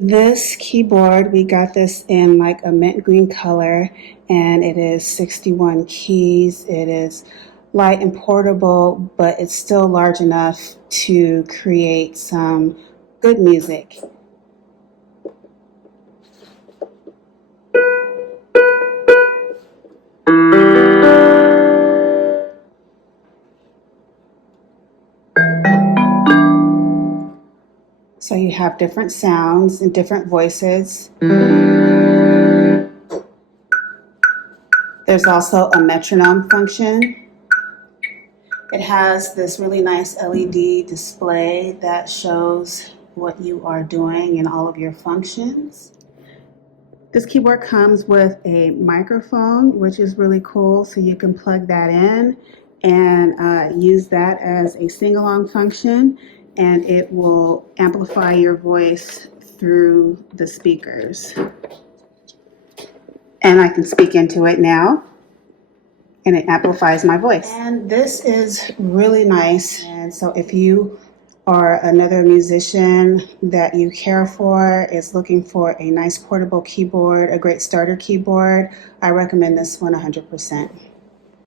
This keyboard, we got this in like a mint green color, and it is 61 keys. It is light and portable, but it's still large enough to create some good music. So you have different sounds and different voices. There's also a metronome function. It has this really nice LED display that shows what you are doing and all of your functions. This keyboard comes with a microphone, which is really cool, so you can plug that in and use that as a sing-along function, and it will amplify your voice through the speakers. And I can speak into it now, and it amplifies my voice. And this is really nice, and so if you or another musician that you care for is looking for a nice portable keyboard, a great starter keyboard, I recommend this one 100%.